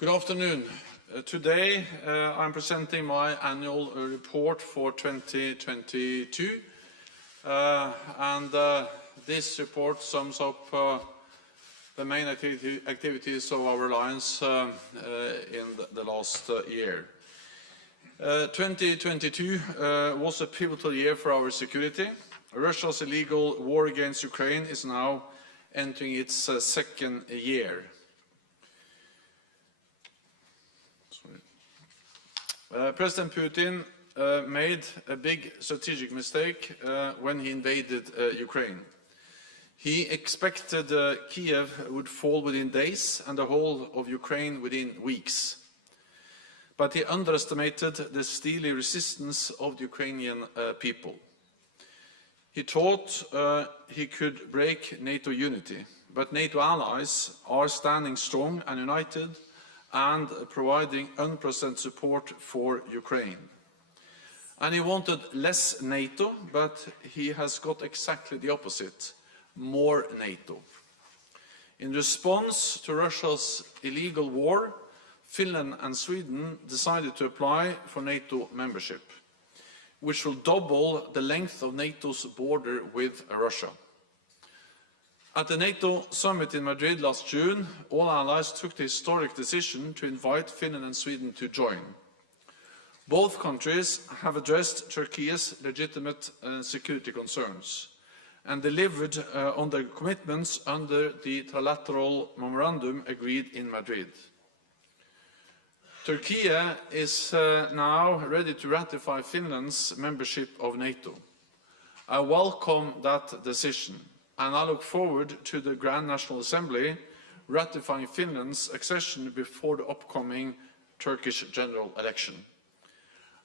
Good afternoon. Today I'm presenting my annual report for 2022 and this report sums up the main activities of our alliance in the last year. 2022 was a pivotal year for our security. Russia's illegal war against Ukraine is now entering its second year. President Putin made a big strategic mistake when he invaded Ukraine. He expected Kiev would fall within days and the whole of Ukraine within weeks. But he underestimated the steely resistance of the Ukrainian people. He thought he could break NATO unity, but NATO allies are standing strong and united and providing unprecedented support for Ukraine. And he wanted less NATO, but he has got exactly the opposite, more NATO. In response to Russia's illegal war, Finland and Sweden decided to apply for NATO membership, which will double the length of NATO's border with Russia. At the NATO summit in Madrid last June, all allies took the historic decision to invite Finland and Sweden to join. Both countries have addressed Turkey's legitimate security concerns and delivered on their commitments under the trilateral memorandum agreed in Madrid. Turkey is now ready to ratify Finland's membership of NATO. I welcome that decision, and I look forward to the Grand National Assembly ratifying Finland's accession before the upcoming Turkish general election.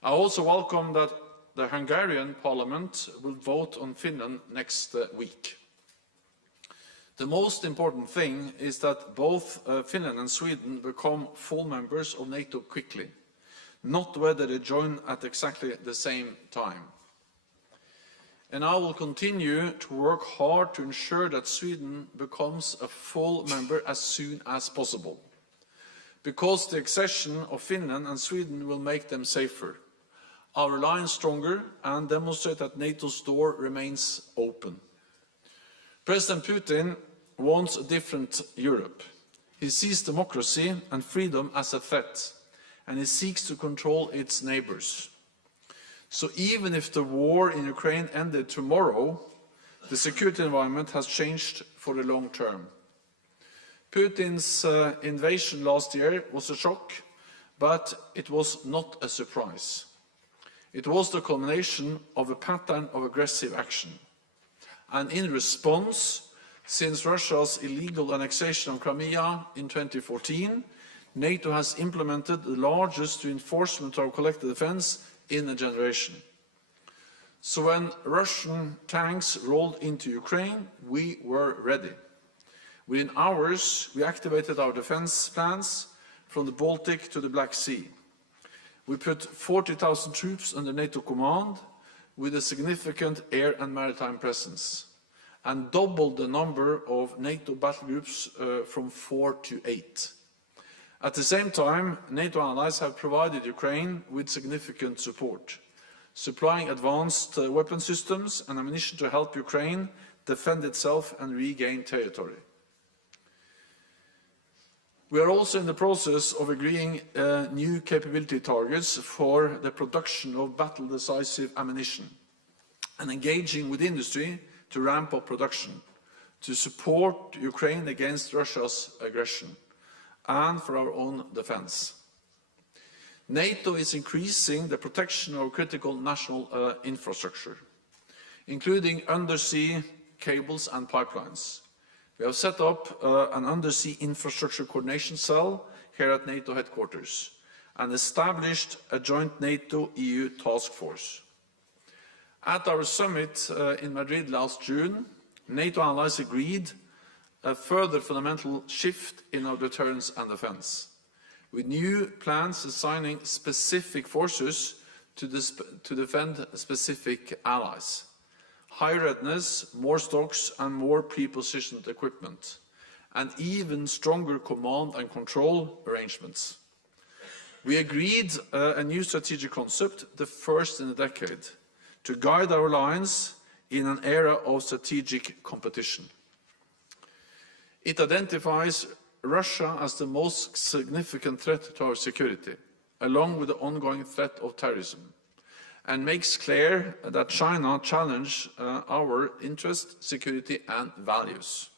I also welcome that the Hungarian Parliament will vote on Finland next week. The most important thing is that both Finland and Sweden become full members of NATO quickly, not whether they join at exactly the same time. And I will continue to work hard to ensure that Sweden becomes a full member as soon as possible, because the accession of Finland and Sweden will make them safer, our alliance stronger, and demonstrate that NATO's door remains open. President Putin wants a different Europe. He sees democracy and freedom as a threat, and he seeks to control its neighbors. So even if the war in Ukraine ended tomorrow, the security environment has changed for the long term. Putin's invasion last year was a shock, but it was not a surprise. It was the culmination of a pattern of aggressive action. And in response, since Russia's illegal annexation of Crimea in 2014, NATO has implemented the largest reinforcement of collective defense in a generation. So when Russian tanks rolled into Ukraine, we were ready. Within hours, we activated our defense plans from the Baltic to the Black Sea. We put 40,000 troops under NATO command with a significant air and maritime presence, and doubled the number of NATO battle groups from 4 to 8. At the same time, NATO allies have provided Ukraine with significant support, supplying advanced weapon systems and ammunition to help Ukraine defend itself and regain territory. We are also in the process of agreeing new capability targets for the production of battle-decisive ammunition and engaging with industry to ramp up production, to support Ukraine against Russia's aggression, and for our own defense. NATO is increasing the protection of critical national infrastructure, including undersea cables and pipelines. We have set up an undersea infrastructure coordination cell here at NATO headquarters and established a joint NATO-EU task force. At our summit in Madrid last June, NATO allies agreed a further fundamental shift in our deterrence and defense, with new plans assigning specific forces to defend specific allies, higher readiness, more stocks and more pre-positioned equipment, and even stronger command and control arrangements. We agreed a new strategic concept, the first in a decade, to guide our alliance in an era of strategic competition. It identifies Russia as the most significant threat to our security, along with the ongoing threat of terrorism, and makes clear that China challenges our interest, security and values.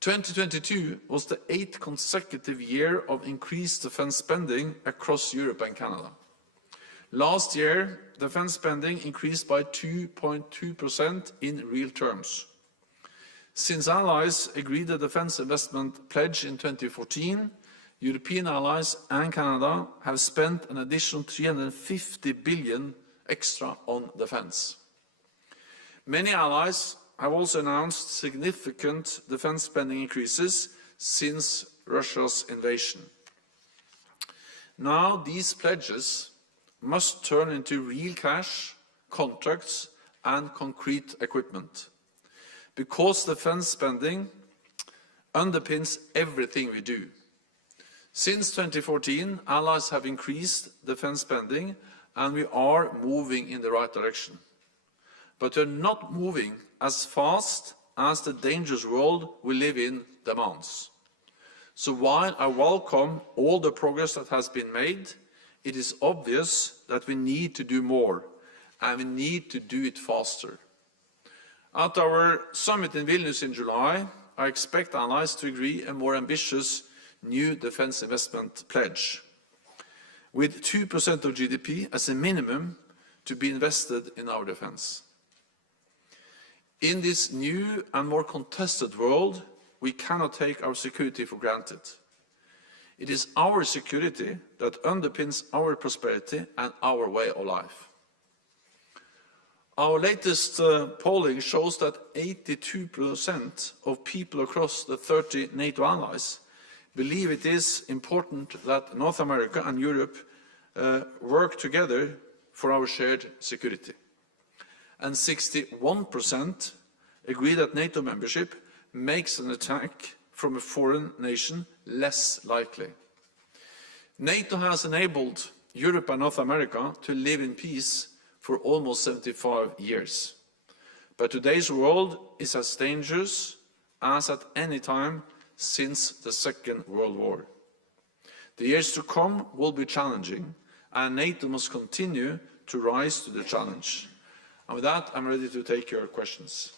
2022 was the 8th consecutive year of increased defense spending across Europe and Canada. Last year, defense spending increased by 2.2% in real terms. Since allies agreed the defense investment pledge in 2014, European allies and Canada have spent an additional 350 billion extra on defense. Many allies have also announced significant defense spending increases since Russia's invasion. Now these pledges must turn into real cash, contracts and concrete equipment, because defense spending underpins everything we do. Since 2014, allies have increased defense spending and we are moving in the right direction. But we are not moving as fast as the dangerous world we live in demands. So while I welcome all the progress that has been made, it is obvious that we need to do more, and we need to do it faster. At our summit in Vilnius in July, I expect allies to agree a more ambitious new defense investment pledge, with 2% of GDP as a minimum to be invested in our defense. In this new and more contested world, we cannot take our security for granted. It is our security that underpins our prosperity and our way of life. Our latest polling shows that 82% of people across the 30 NATO allies believe it is important that North America and Europe work together for our shared security. And 61% agree that NATO membership makes an attack from a foreign nation less likely. NATO has enabled Europe and North America to live in peace for almost 75 years. But today's world is as dangerous as at any time since the Second World War. The years to come will be challenging, and NATO must continue to rise to the challenge. And with that, I'm ready to take your questions.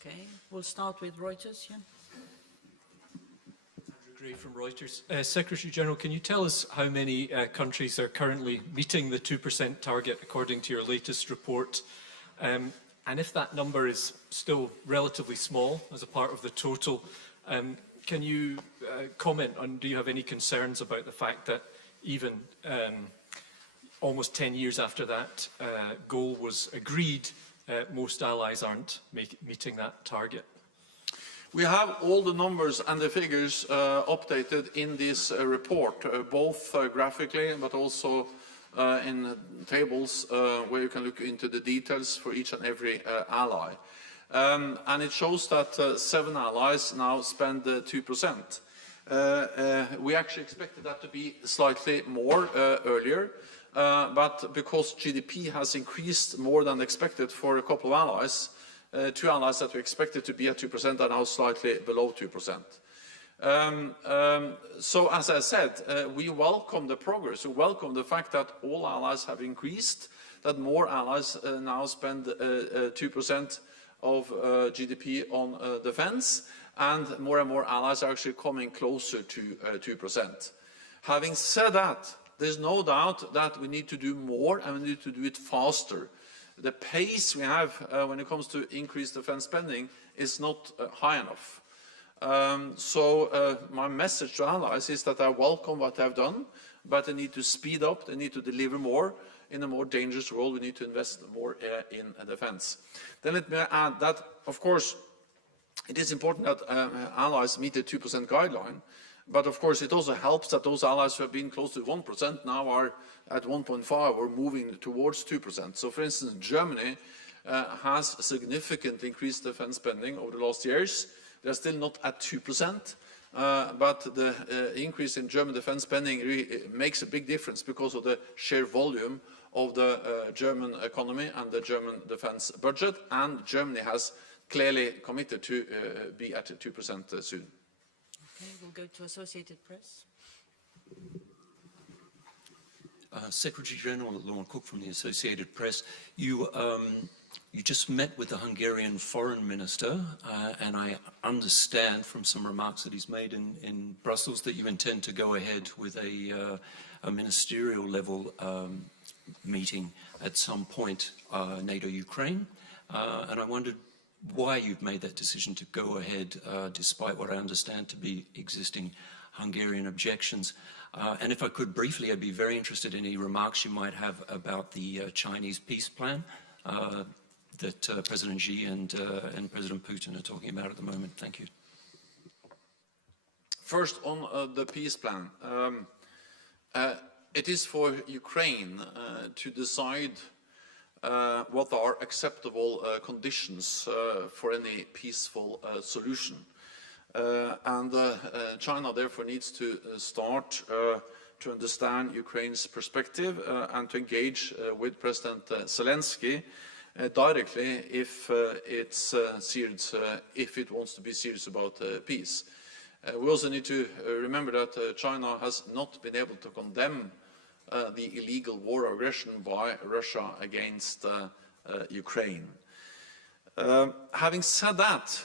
Okay, we'll start with Reuters. Yeah. Andrew Gray from Reuters. Secretary General, can you tell us how many countries are currently meeting the 2% target according to your latest report? And if that number is still relatively small as a part of the total, can you comment on, do you have any concerns about the fact that even almost 10 years after that goal was agreed, most allies aren't meeting that target? We have all the numbers and the figures updated in this report, both graphically but also in tables where you can look into the details for each and every ally. And it shows that 7 allies now spend 2%. We actually expected that to be slightly more earlier, but because GDP has increased more than expected for a couple of allies, 2 allies that we expected to be at 2% are now slightly below 2%. So as I said, we welcome the progress. We welcome the fact that all allies have increased, that more allies now spend 2% of GDP on defense, and more allies are actually coming closer to 2%. Having said that, there's no doubt that we need to do more and we need to do it faster. The pace we have when it comes to increased defense spending is not high enough. So my message to allies is that I welcome what they've done, but they need to speed up, they need to deliver more. In a more dangerous world, we need to invest more in defense. Then let me add that, of course, it is important that allies meet the 2% guideline, but of course it also helps that those allies who have been close to 1% now are at 1.5 or moving towards 2%. So for instance, Germany has significantly increased defense spending over the last years, They're still not at 2%, but the increase in German defense spending makes a big difference because of the sheer volume of the German economy and the German defense budget, and Germany has clearly committed to be at 2% soon. Okay, we'll go to Associated Press. Secretary General Lauren Cook from the Associated Press. You just met with the Hungarian foreign minister, and I understand from some remarks that he's made in Brussels that you intend to go ahead with a ministerial level meeting at some point, NATO-Ukraine, and I wondered why you've made that decision to go ahead despite what I understand to be existing Hungarian objections. And if I could briefly, I'd be very interested in any remarks you might have about the Chinese peace plan that President Xi and President Putin are talking about at the moment. Thank you. First, on the peace plan. It is for Ukraine to decide what are acceptable conditions for any peaceful solution. China therefore needs to start to understand Ukraine's perspective and to engage with President Zelensky directly if it's serious, if it wants to be serious about peace. We also need to remember that China has not been able to condemn the illegal war of aggression by Russia against Ukraine. Having said that,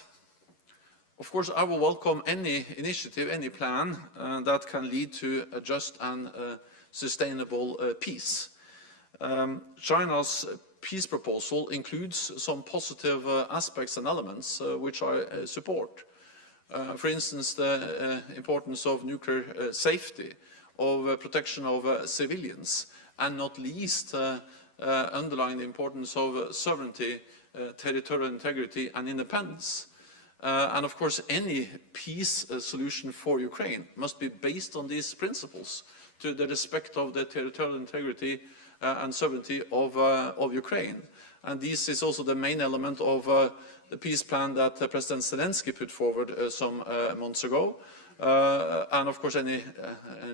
of course, I will welcome any initiative, any plan that can lead to a just and sustainable peace. China's peace proposal includes some positive aspects and elements which I support. For instance, the importance of nuclear safety, of protection of civilians, and not least underlying the importance of sovereignty, territorial integrity and independence. And of course, any peace solution for Ukraine must be based on these principles, to the respect of the territorial integrity and sovereignty of Ukraine. And this is also the main element of the peace plan that President Zelensky put forward some months ago. And of course, any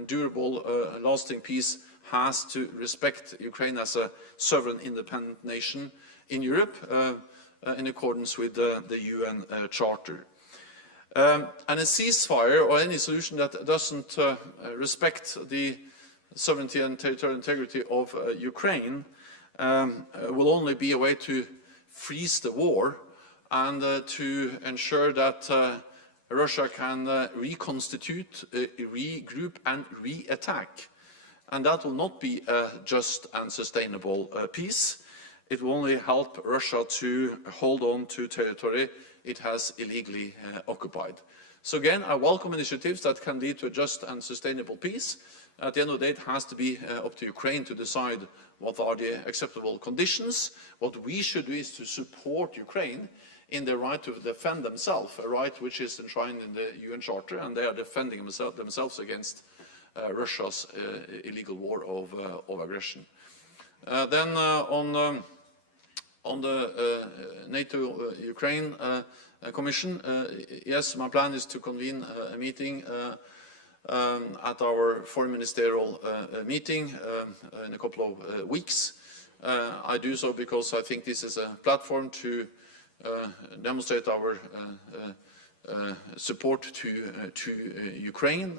durable, lasting peace has to respect Ukraine as a sovereign, independent nation in Europe, in accordance with the UN Charter. And a ceasefire or any solution that doesn't respect the sovereignty and territorial integrity of Ukraine will only be a way to freeze the war and to ensure that Russia can reconstitute, regroup and re-attack. And that will not be a just and sustainable peace. It will only help Russia to hold on to territory it has illegally occupied. So again, I welcome initiatives that can lead to a just and sustainable peace. At the end of the day, it has to be up to Ukraine to decide what are the acceptable conditions. What we should do is to support Ukraine in the right to defend themselves, a right which is enshrined in the UN Charter, and they are defending themselves against Russia's illegal war of aggression. Then on the NATO-Ukraine Commission, yes, my plan is to convene a meeting at our foreign ministerial meeting in a couple of weeks. I do so because I think this is a platform to demonstrate our support to Ukraine.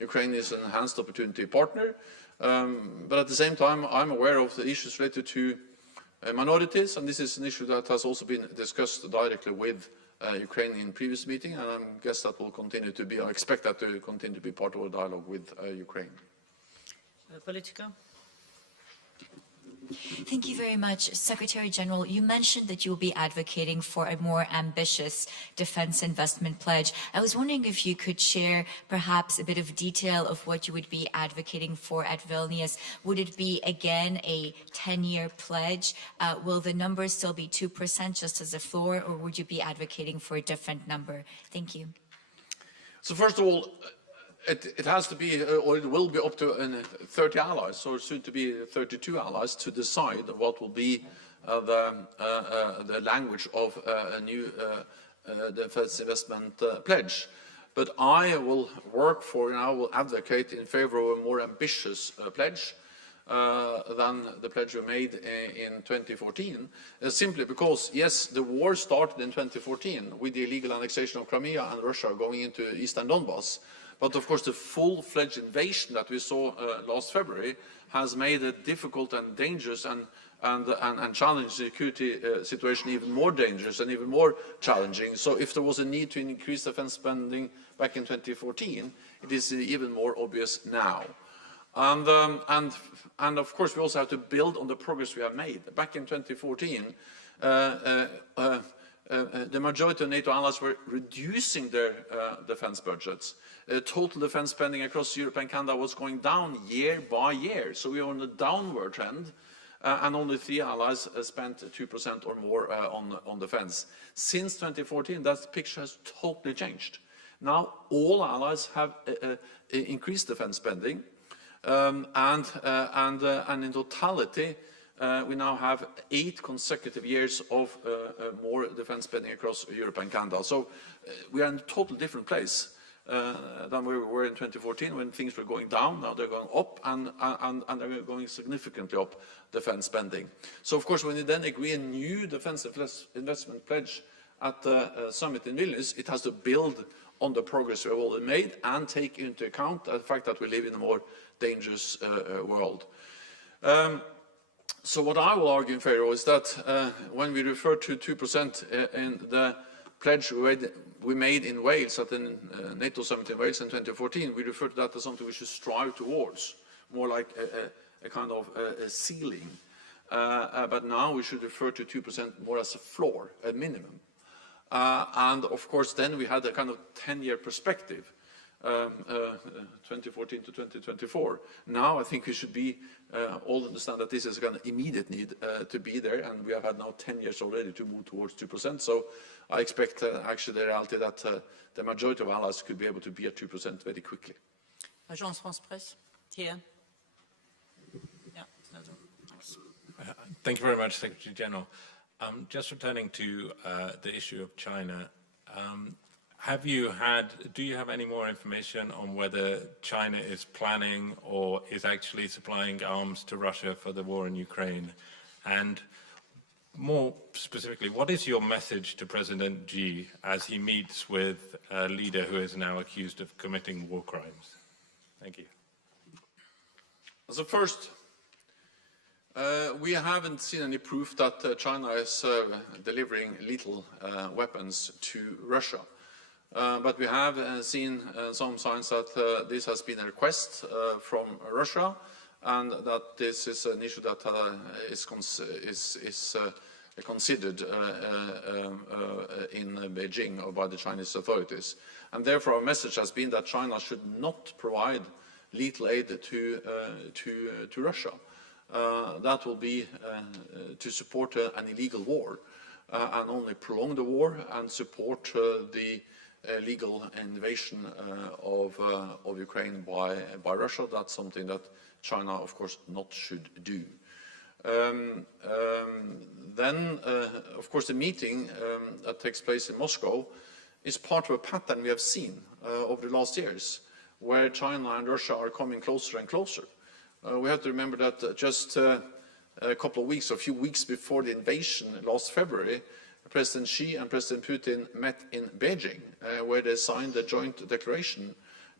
Ukraine is an enhanced opportunity partner, but at the same time I'm aware of the issues related to minorities, and this is an issue that has also been discussed directly with Ukraine in previous meeting, and I guess that will continue to be, I expect that to continue to be part of our dialogue with Ukraine. Politica. Thank you very much. Secretary General, you mentioned that you will be advocating for a more ambitious defense investment pledge. I was wondering if you could share perhaps a bit of detail of what you would be advocating for at Vilnius. Would it be, again, a 10-year pledge? Will the number still be 2% just as a floor, or would you be advocating for a different number? Thank you. So first of all, it has to be, or it will be up to 30 allies, or soon to be 32 allies, to decide what will be the language of a new defense investment pledge. But I will work for, and I will advocate in favor of a more ambitious pledge than the pledge we made in 2014, simply because, yes, the war started in 2014 with the illegal annexation of Crimea and Russia going into Eastern Donbass. But of course, the full-fledged invasion that we saw last February has made it difficult and dangerous and challenging security situation even more dangerous and even more challenging. So if there was a need to increase defense spending back in 2014, it is even more obvious now. And of course, we also have to build on the progress we have made. Back in 2014, the majority of NATO allies were reducing their defense budgets. Total defense spending across Europe and Canada was going down year by year. So we were on a downward trend, and only 3 allies spent 2% or more on defense. Since 2014, that picture has totally changed. Now all allies have increased defense spending, and in totality, we now have 8 consecutive years of more defense spending across Europe and Canada. So we are in a totally different place than we were in 2014 when things were going down. Now they're going up, and they're going significantly up, defense spending. So of course, when you then agree a new defense investment pledge at the summit in Vilnius, it has to build on the progress we have already made and take into account the fact that we live in a more dangerous world. So what I will argue in favor of is that when we refer to 2% in the pledge we made in Wales at the NATO summit in Wales in 2014, we refer to that as something we should strive towards, more like a kind of a ceiling. But now we should refer to 2% more as a floor, a minimum. And of course, then we had a kind of 10-year perspective, 2014 to 2024. Now I think we should be all understand that this is a kind of immediate need to be there, and we have had now 10 years already to move towards 2%. So I expect actually the reality that the majority of allies could be able to be at 2% very quickly. Agence France Presse, here. Yeah. Thank you very much, Secretary General. Just returning to the issue of China, do you have any more information on whether China is planning or is actually supplying arms to Russia for the war in Ukraine? And more specifically, what is your message to President Xi as he meets with a leader who is now accused of committing war crimes? Thank you. So first, we haven't seen any proof that China is delivering lethal weapons to Russia. But we have seen some signs that this has been a request from Russia, and that this is an issue that is considered in Beijing or by the Chinese authorities. And therefore our message has been that China should not provide lethal aid to Russia. That will be to support an illegal war and only prolong the war and support the legal invasion of Ukraine by Russia. That's something that China, of course, not should do. Then, of course, the meeting that takes place in Moscow is part of a pattern we have seen over the last years, where China and Russia are coming closer and closer. We have to remember that just a couple of weeks, or a few weeks before the invasion last February, President Xi and President Putin met in Beijing, where they signed a joint declaration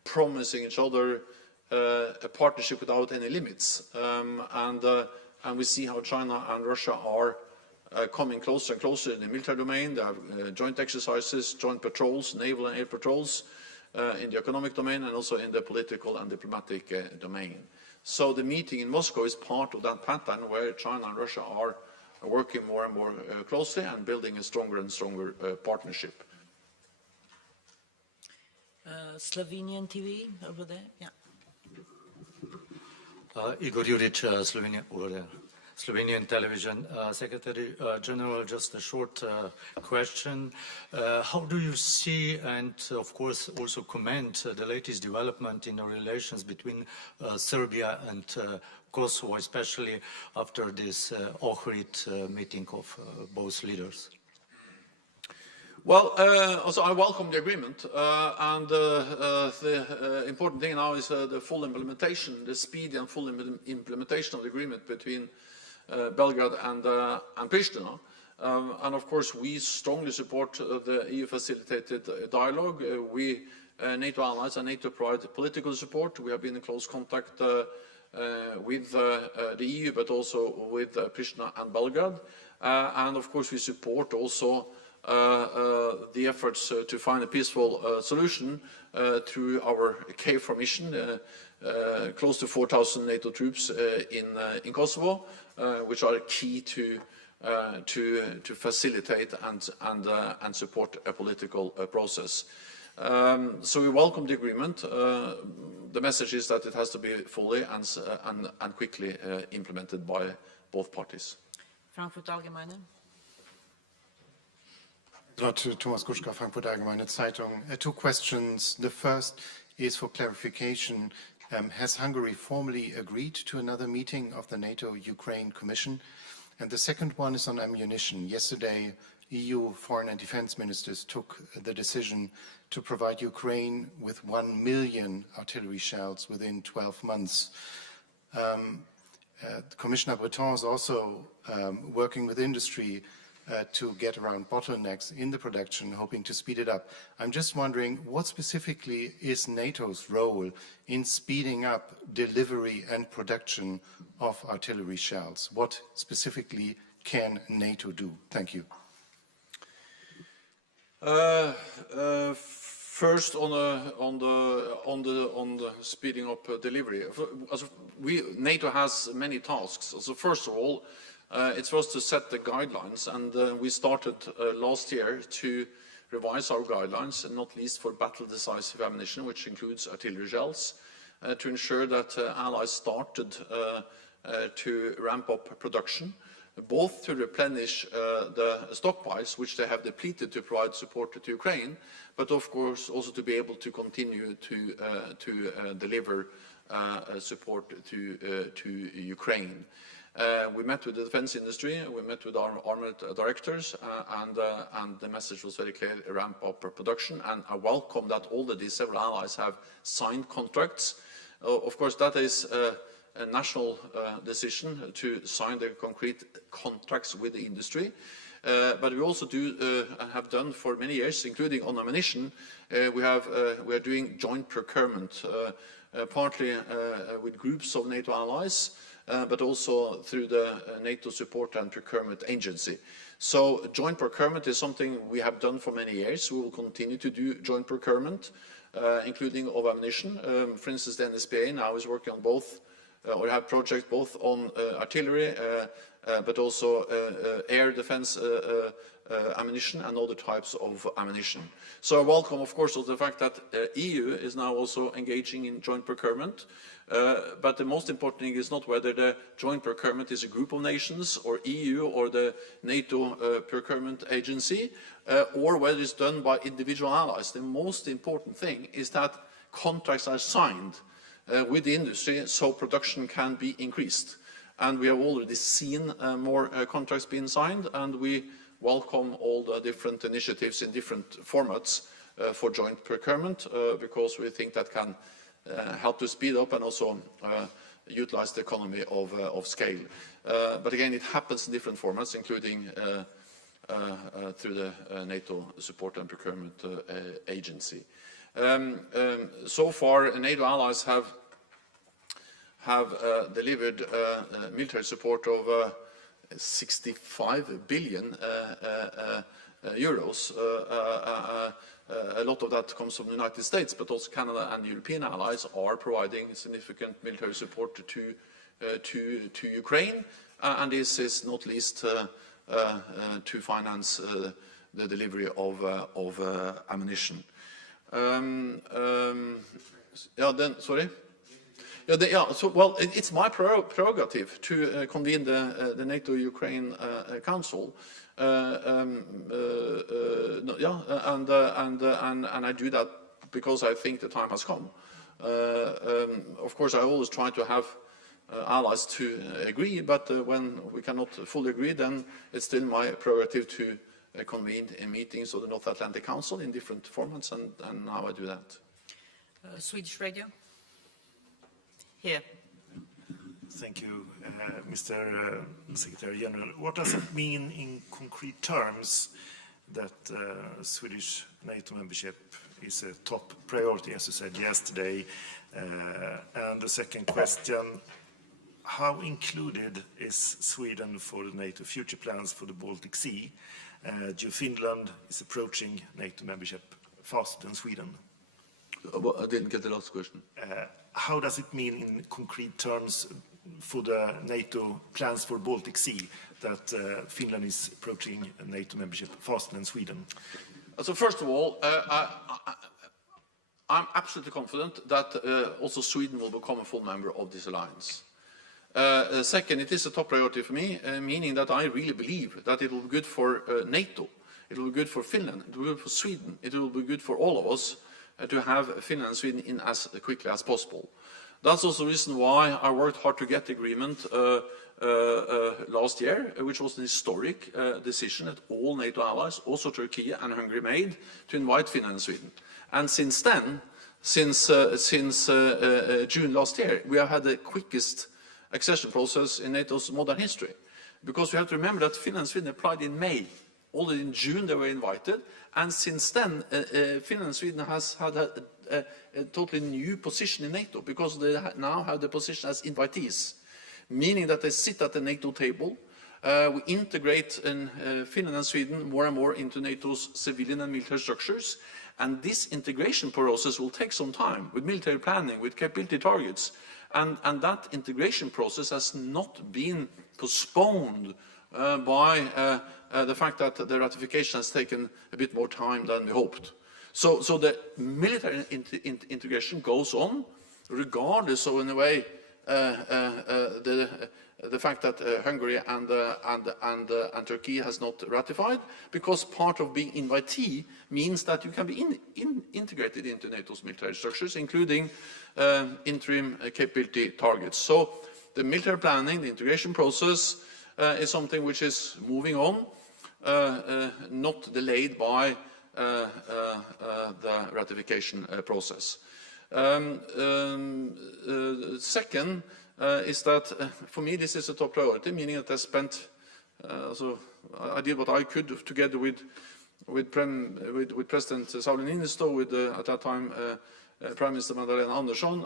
promising each other a partnership without any limits. And we see how China and Russia are coming closer and closer in the military domain. They have joint exercises, joint patrols, naval and air patrols, in the economic domain and also in the political and diplomatic domain. So the meeting in Moscow is part of that pattern where China and Russia are working more and more closely and building a stronger and stronger partnership. Slovenian TV over there, yeah. Igor Juric, Slovenia, over there. Slovenian television. Secretary General, just a short question. How do you see, and of course also comment, the latest development in the relations between Serbia and Kosovo, especially after this Ohrid meeting of both leaders? Well, also I welcome the agreement, and the important thing now is the full implementation, the speedy and full implementation of the agreement between Belgrade and Pristina. And of course, we strongly support the EU-facilitated dialogue. We, NATO allies and NATO provide political support. We have been in close contact with the EU, but also with Pristina and Belgrade. And of course, we support also the efforts to find a peaceful solution through our KFOR mission, close to 4,000 NATO troops in Kosovo, which are key to facilitate and support a political process. So we welcome the agreement. The message is that it has to be fully and quickly implemented by both parties. Frankfurt Allgemeine. Thomas Guschka, Frankfurt Allgemeine Zeitung. Two questions. The first is for clarification. Has Hungary formally agreed to another meeting of the NATO-Ukraine Commission? And the second one is on ammunition. Yesterday, EU foreign and defense ministers took the decision to provide Ukraine with 1 million artillery shells within 12 months. Commissioner Breton is also working with industry to get around bottlenecks in the production, hoping to speed it up. I'm just wondering, what specifically is NATO's role in speeding up delivery and production of artillery shells? What specifically can NATO do? Thank you. First, on the speeding up delivery. NATO has many tasks. So first of all, it's for us to set the guidelines, and we started last year to revise our guidelines, not least for battle-decisive ammunition, which includes artillery shells, to ensure that allies started to ramp up production, both to replenish the stockpiles, which they have depleted to provide support to Ukraine, but of course also to be able to continue to deliver support to Ukraine. We met with the defense industry, we met with our armored directors, and the message was very clear: ramp up production. And I welcome that already several allies have signed contracts. Of course, that is a national decision to sign the concrete contracts with the industry. But we also do and have done for many years, including on ammunition. We are doing joint procurement, partly with groups of NATO allies, but also through the NATO Support and Procurement Agency. So joint procurement is something we have done for many years. We will continue to do joint procurement, including of ammunition. For instance, the NSPA now is working on both, or have projects both on artillery, but also air defense ammunition and other types of ammunition. So I welcome, of course, the fact that EU is now also engaging in joint procurement. But the most important thing is not whether the joint procurement is a group of nations or EU or the NATO procurement agency, or whether it's done by individual allies. The most important thing is that contracts are signed with the industry so production can be increased. And we have already seen more contracts being signed, and we welcome all the different initiatives in different formats for joint procurement, because we think that can help to speed up and also utilize the economy of scale. But again, it happens in different formats, including through the NATO Support and Procurement Agency. So far, NATO allies have delivered military support of 65 billion euros. A lot of that comes from the United States, but also Canada and European allies are providing significant military support to Ukraine, and this is not least to finance the delivery of ammunition. It's my prerogative to convene the NATO-Ukraine Council. And I do that because I think the time has come. Of course, I always try to have allies to agree, but when we cannot fully agree, then it's still my prerogative convened in meetings of the North Atlantic Council in different formats, and now I do that. Swedish radio. Here. Thank you, Mr. Secretary General. What does it mean in concrete terms that Swedish NATO membership is a top priority, as you said yesterday? And the second question, how included is Sweden for the NATO future plans for the Baltic Sea? Finland is approaching NATO membership faster than Sweden. I didn't get the last question. How does it mean in concrete terms for the NATO plans for Baltic Sea that Finland is approaching NATO membership faster than Sweden? So first of all, I'm absolutely confident that also Sweden will become a full member of this alliance. Second, it is a top priority for me, meaning that I really believe that it will be good for NATO, it will be good for Finland, it will be good for Sweden, it will be good for all of us to have Finland and Sweden in as quickly as possible. That's also the reason why I worked hard to get the agreement last year, which was an historic decision that all NATO allies, also Turkey and Hungary, made to invite Finland and Sweden. And since then, since June last year, we have had the quickest accession process in NATO's modern history. Because we have to remember that Finland and Sweden applied in May. Already in June they were invited, and since then Finland and Sweden has had a totally new position in NATO, because they now have the position as invitees, meaning that they sit at the NATO table. We integrate in Finland and Sweden more and more into NATO's civilian and military structures, and this integration process will take some time, with military planning, with capability targets, and that integration process has not been postponed by the fact that the ratification has taken a bit more time than we hoped. So the military integration goes on, regardless of, in a way, the fact that Hungary and Turkey has not ratified, because part of being invitee means that you can be integrated into NATO's military structures, including interim capability targets. So the military planning, the integration process, is something which is moving on, not delayed by the ratification process. Second is that for me this is a top priority, meaning that I spent, I did what I could together with President Sauli Niinistö, with at that time Prime Minister Magdalena Andersson,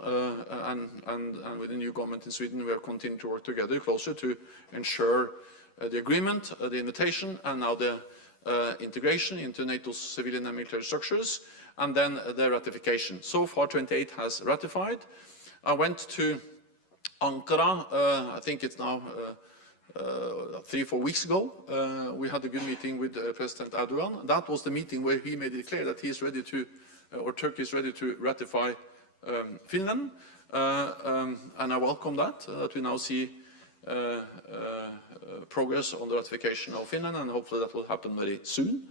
and with the new government in Sweden. We have continued to work together closer to ensure the agreement, the invitation, and now the integration into NATO's civilian and military structures, and then the ratification. So far, 28 has ratified. I went to Ankara, I think it's now 3-4 weeks ago. We had a good meeting with President Erdogan. That was the meeting where he made it clear that he is ready to, or Turkey is ready to ratify Finland, and I welcome that we now see progress on the ratification of Finland, and hopefully that will happen very soon.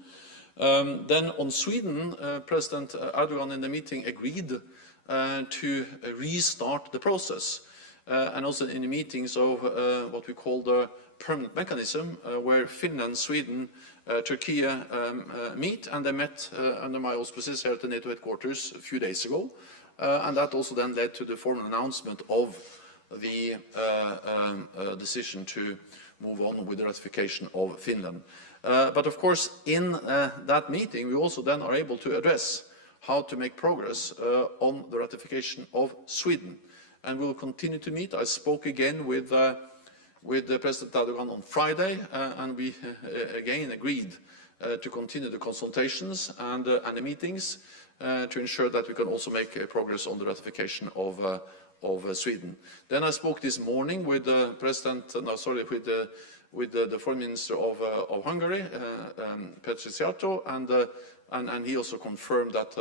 Then on Sweden, President Erdogan in the meeting agreed to restart the process, and also in the meetings of what we call the permanent mechanism, where Finland, Sweden, Turkey meet, and they met under my auspices here at the NATO headquarters a few days ago, and that also then led to the formal announcement of the decision to move on with the ratification of Finland. But of course, in that meeting, we also then are able to address how to make progress on the ratification of Sweden. And we will continue to meet. I spoke again with President Erdogan on Friday, and we again agreed to continue the consultations and the meetings to ensure that we can also make progress on the ratification of Sweden. Then I spoke this morning with the the Foreign Minister of Hungary, Petr Szijjártó, and he also confirmed that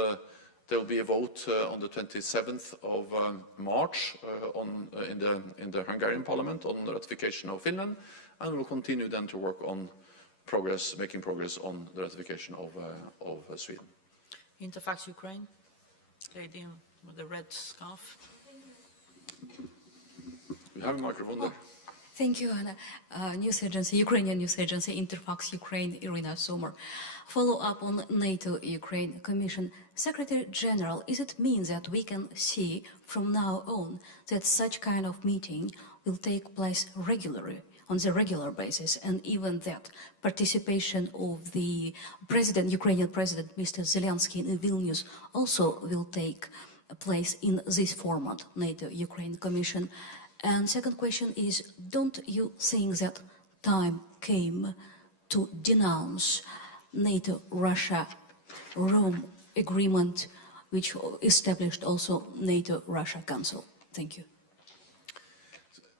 there will be a vote on the 27th of March in the Hungarian Parliament on the ratification of Finland, and we will continue then to work on making progress on the ratification of Sweden. Interfax Ukraine, lady with the red scarf. We have a microphone there. Thank you, Anna. News agency, Ukrainian news agency, Interfax Ukraine, Irina Sommer. Follow up on NATO Ukraine Commission. Secretary General, is it mean that we can see from now on that such kind of meeting will take place regularly, on the regular basis, and even that participation of the president, Ukrainian president, Mr. Zelensky in Vilnius also will take place in this format, NATO Ukraine Commission? And second question is, don't you think that time came to denounce NATO-Russia-Rome agreement, which established also NATO-Russia Council? Thank you.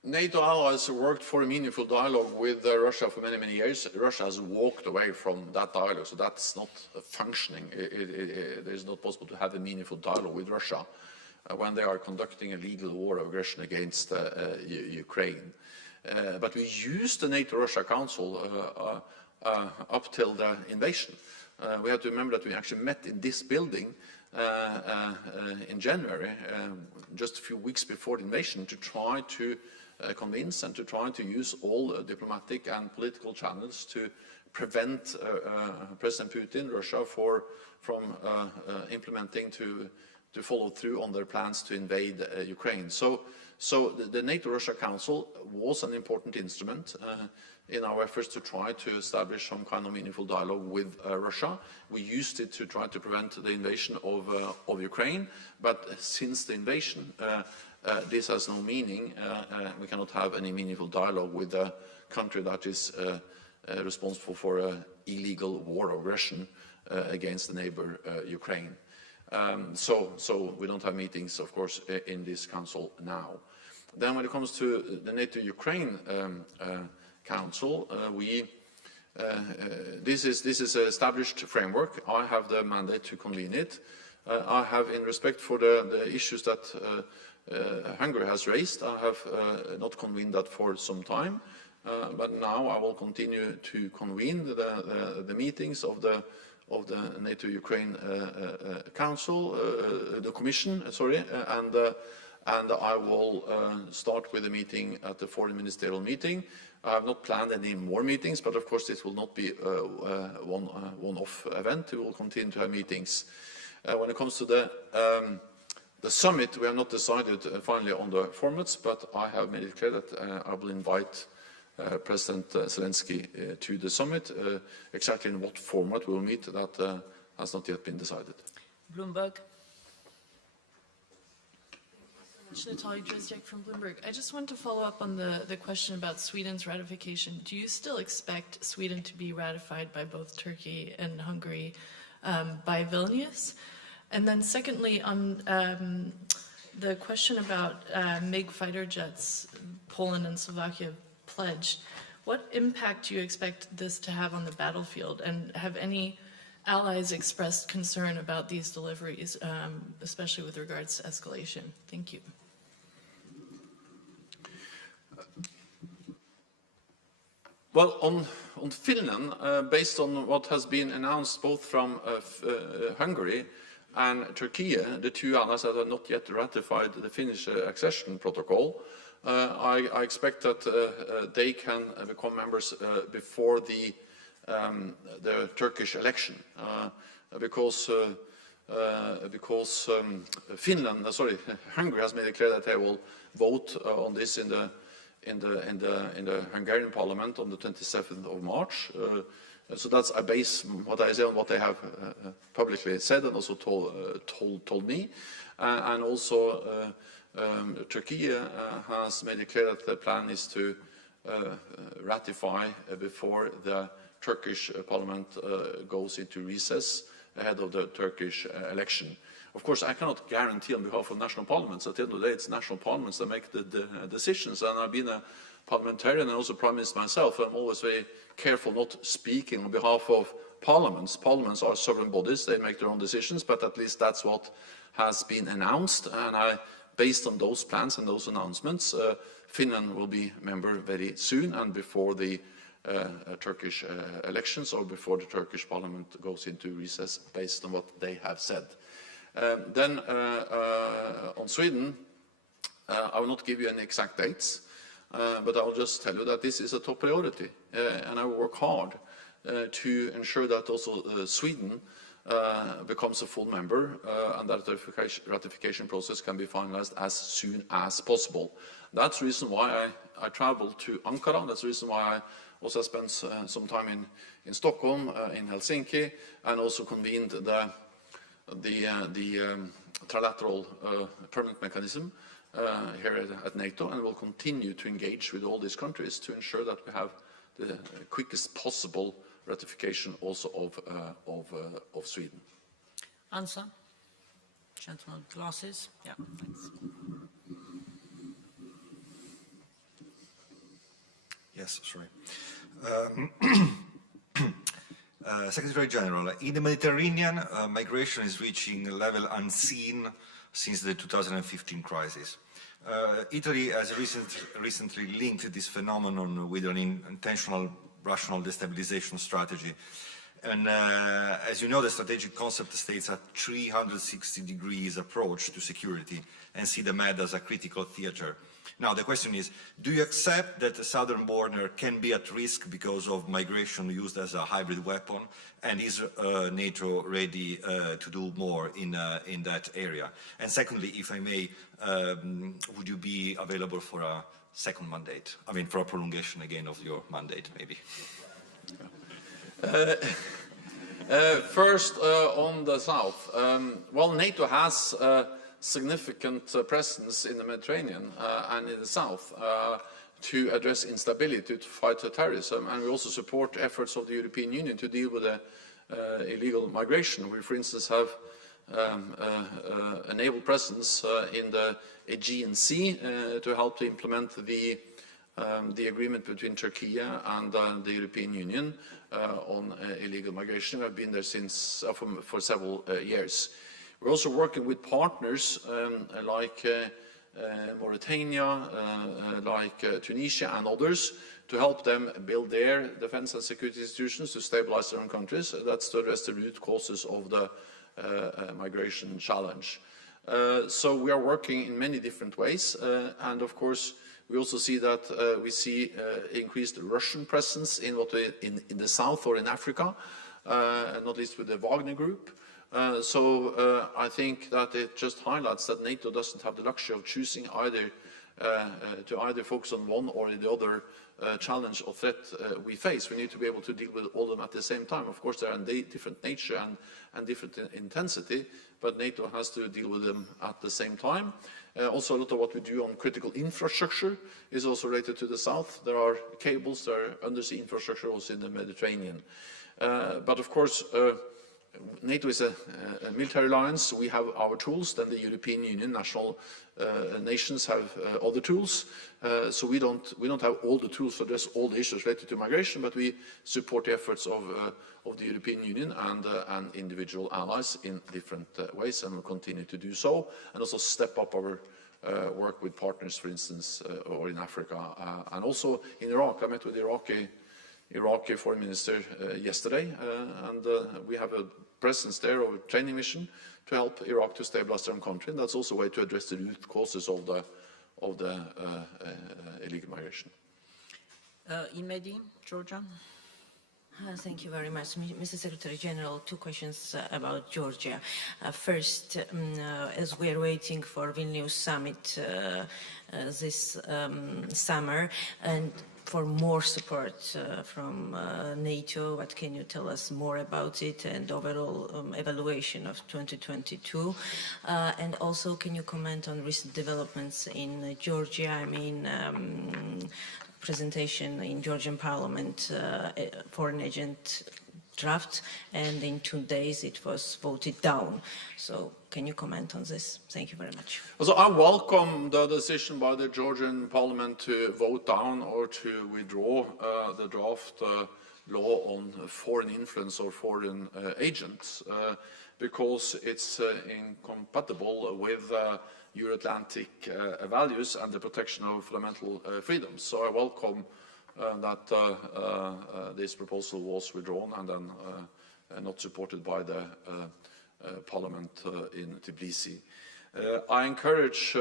NATO allies worked for a meaningful dialogue with Russia for many, many years. Russia has walked away from that dialogue, so that's not functioning. It is not possible to have a meaningful dialogue with Russia when they are conducting a legal war of aggression against Ukraine. But we used the NATO-Russia Council up till the invasion. We have to remember that we actually met in this building in January, just a few weeks before the invasion, to try to convince and to try to use all diplomatic and political channels to prevent President Putin, Russia, from implementing to follow through on their plans to invade Ukraine. So the NATO-Russia Council was an important instrument in our efforts to try to establish some kind of meaningful dialogue with Russia. We used it to try to prevent the invasion of Ukraine, but since the invasion, this has no meaning. We cannot have any meaningful dialogue with a country that is responsible for an illegal war of aggression against the neighbor Ukraine. So we don't have meetings, of course, in this council now. Then when it comes to the NATO-Ukraine Council, this is an established framework. I have the mandate to convene it. I have, in respect for the issues that Hungary has raised, I have not convened that for some time, but now I will continue to convene the meetings of the NATO-Ukraine Council, the Commission, sorry, and I will start with a meeting at the Foreign Ministerial meeting. I have not planned any more meetings, but of course this will not be a one-off event. We will continue to have meetings. When it comes to the summit, we have not decided finally on the formats, but I have made it clear that I will invite President Zelensky to the summit. Exactly in what format we will meet, that has not yet been decided. Bloomberg. Natalia Dresdek from Bloomberg. I just want to follow up on the question about Sweden's ratification. Do you still expect Sweden to be ratified by both Turkey and Hungary by Vilnius? And then secondly, on the question about MiG fighter jets, Poland and Slovakia pledged, what impact do you expect this to have on the battlefield? And have any allies expressed concern about these deliveries, especially with regards to escalation? Thank you. Well, on Finland, based on what has been announced both from Hungary and Turkey, the two allies that have not yet ratified the Finnish accession protocol, I expect that they can become members before the Turkish election, because Hungary has made it clear that they will vote on this in the Hungarian Parliament on the 27th of March. So that's I base what I say on what they have publicly said and also told me, and also Turkey has made it clear that the plan is to ratify before the Turkish Parliament goes into recess ahead of the Turkish election. Of course, I cannot guarantee on behalf of national parliaments. At the end of the day, it's national parliaments that make the decisions. And I've been a parliamentarian and also prime minister myself. I'm always very careful not speaking on behalf of parliaments. Parliaments are sovereign bodies. They make their own decisions, but at least that's what has been announced. And based on those plans and those announcements, Finland will be a member very soon and before the Turkish elections or before the Turkish parliament goes into recess based on what they have said. Then on Sweden, I will not give you any exact dates. But I'll just tell you that this is a top priority, and I will work hard to ensure that also Sweden becomes a full member and that the ratification process can be finalized as soon as possible. That's the reason why I traveled to Ankara. That's the reason why I also spent some time in Stockholm, in Helsinki, and also convened the trilateral permanent mechanism here at NATO, and will continue to engage with all these countries to ensure that we have the quickest possible ratification also of Sweden. Answer? Gentleman, glasses? Yeah, thanks. Yes, sorry. Secretary General, in the Mediterranean, migration is reaching a level unseen since the 2015 crisis. Italy has recently linked this phenomenon with an intentional rational destabilization strategy. And as you know, the strategic concept states a 360 degrees approach to security and see the Med as a critical theater. Now, the question is, do you accept that the southern border can be at risk because of migration used as a hybrid weapon? And is NATO ready to do more in that area? And secondly, if I may, would you be available for a second mandate? I mean, for a prolongation again of your mandate, maybe. First, on the south. Well, NATO has significant presence in the Mediterranean and in the south to address instability, to fight terrorism, and we also support efforts of the European Union to deal with illegal migration. We, for instance, have a naval presence in the Aegean Sea to help to implement the agreement between Turkey and the European Union on illegal migration. We have been there since for several years. We're also working with partners like Mauritania, like Tunisia and others to help them build their defense and security institutions to stabilize their own countries. That's to address the root causes of the migration challenge. So we are working in many different ways, and of course we also see that we see increased Russian presence in the south or in Africa, and not least with the Wagner Group. So I think that it just highlights that NATO doesn't have the luxury of choosing to either focus on one or the other challenge or threat we face. We need to be able to deal with all of them at the same time. Of course, they are in different nature and different intensity, but NATO has to deal with them at the same time. Also, a lot of what we do on critical infrastructure is also related to the south. There are cables, there are undersea infrastructure also in the Mediterranean. But of course, NATO is a military alliance. We have our tools, then the European Union, national nations have other tools. So we don't have all the tools to address all the issues related to migration, but we support the efforts of the European Union and individual allies in different ways, and will continue to do so, and also step up our work with partners, for instance, or in Africa, and also in Iraq. I met with the Iraqi foreign minister yesterday, and we have a presence there of a training mission to help Iraq to stabilize their own country. And that's also a way to address the root causes of the illegal migration. Imedi, Georgia. Thank you very much. Mr. Secretary General, two questions about Georgia. First, as we are waiting for Vilnius summit this summer, and for more support from NATO, what can you tell us more about it and overall evaluation of 2022? And also, can you comment on recent developments in Georgia? I mean, presentation in Georgian Parliament, foreign agent draft, and in 2 days it was voted down. So can you comment on this? Thank you very much. So I welcome the decision by the Georgian Parliament to vote down or to withdraw the draft law on foreign influence or foreign agents, because it's incompatible with Euro-Atlantic values and the protection of fundamental freedoms. So I welcome that this proposal was withdrawn and then not supported by the Parliament in Tbilisi. I encourage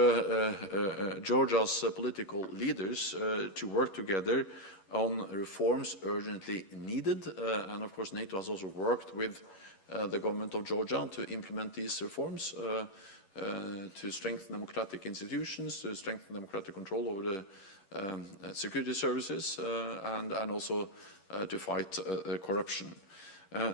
Georgia's political leaders to work together on reforms urgently needed, and of course NATO has also worked with the government of Georgia to implement these reforms, to strengthen democratic institutions, to strengthen democratic control over the security services, and also to fight corruption.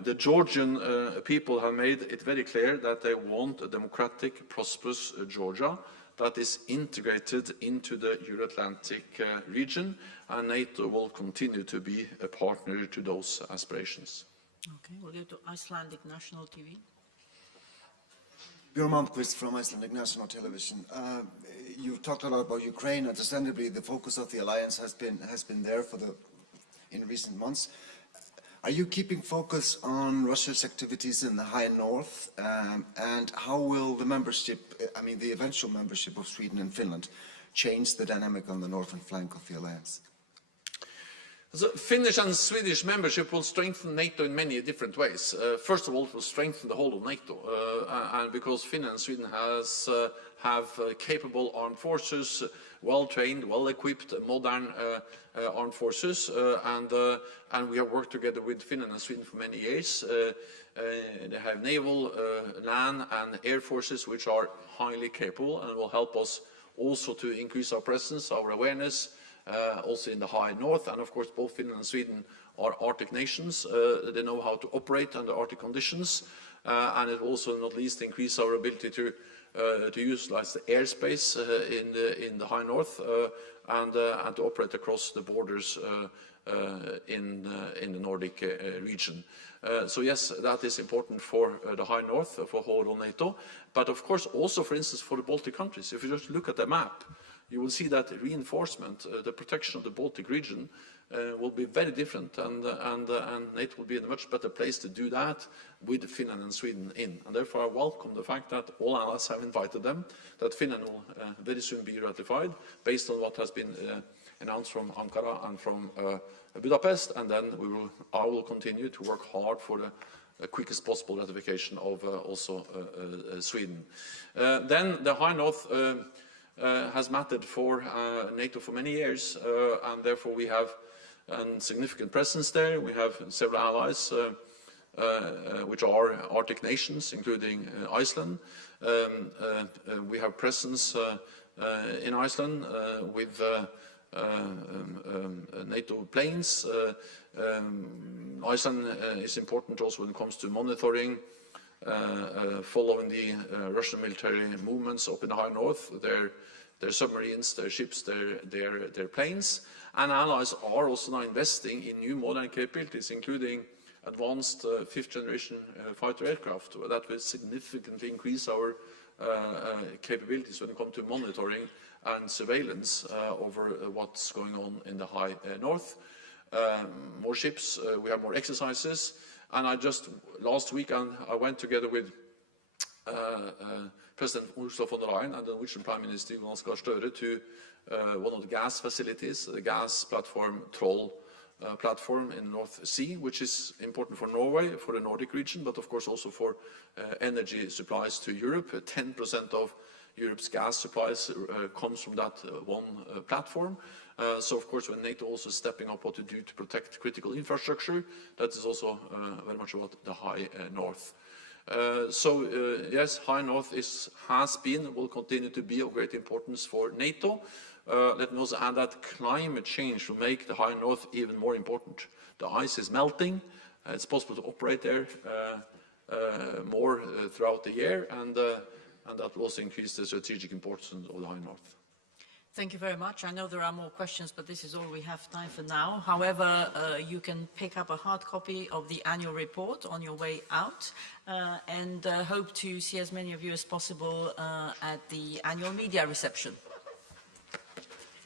The Georgian people have made it very clear that they want a democratic, prosperous Georgia that is integrated into the Euro-Atlantic region, and NATO will continue to be a partner to those aspirations. Okay, we'll go to Icelandic National TV. Björn Malmquist from Icelandic National Television. You've talked a lot about Ukraine. Understandably, the focus of the alliance has been there in recent months. Are you keeping focus on Russia's activities in the high north? And how will the the eventual membership of Sweden and Finland, change the dynamic on the northern flank of the alliance? So Finnish and Swedish membership will strengthen NATO in many different ways. First of all, it will strengthen the whole of NATO, and because Finland and Sweden have capable armed forces, well-trained, well-equipped, modern armed forces, and we have worked together with Finland and Sweden for many years. They have naval, land and air forces which are highly capable and will help us also to increase our presence, our awareness, also in the high north. And of course both Finland and Sweden are Arctic nations. They know how to operate under Arctic conditions, and it will also not least increase our ability to utilize the airspace in the high north and to operate across the borders in the Nordic region. So yes, that is important for the high north, for whole of NATO, but of course also, for instance, for the Baltic countries. If you just look at the map, you will see that reinforcement, the protection of the Baltic region, will be very different, and NATO will be in a much better place to do that with Finland and Sweden in. And therefore I welcome the fact that all allies have invited them, that Finland will very soon be ratified, based on what has been announced from Ankara and from Budapest, and then I will continue to work hard for the quickest possible ratification of also Sweden. Then the High North has mattered for NATO for many years, and therefore we have a significant presence there. We have several allies which are Arctic nations, including Iceland. We have presence in Iceland with NATO planes. Iceland is important also when it comes to monitoring, following the Russian military movements up in the high north, their submarines, their ships, their planes. And allies are also now investing in new modern capabilities, including advanced fifth generation fighter aircraft that will significantly increase our capabilities when it comes to monitoring and surveillance over what's going on in the high north. More ships, we have more exercises, and last week I went together with President Ursula von der Leyen and the Norwegian Prime Minister Jonas Gahr Støre to one of the gas facilities, the gas platform Troll platform in the North Sea, which is important for Norway, for the Nordic region, but of course also for energy supplies to Europe. 10% of Europe's gas supplies comes from that one platform. So of course when NATO also stepping up what to do to protect critical infrastructure, that is also very much about the high north. Yes, high north has been, will continue to be of great importance for NATO. Let me also add that climate change will make the high north even more important. The ice is melting, it's possible to operate there more throughout the year, and that will also increase the strategic importance of the high north. Thank you very much. I know there are more questions, but this is all we have time for now. However, you can pick up a hard copy of the annual report on your way out, and hope to see as many of you as possible at the annual media reception.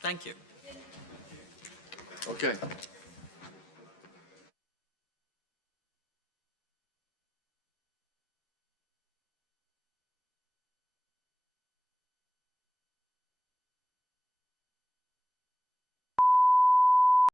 Thank you. Okay.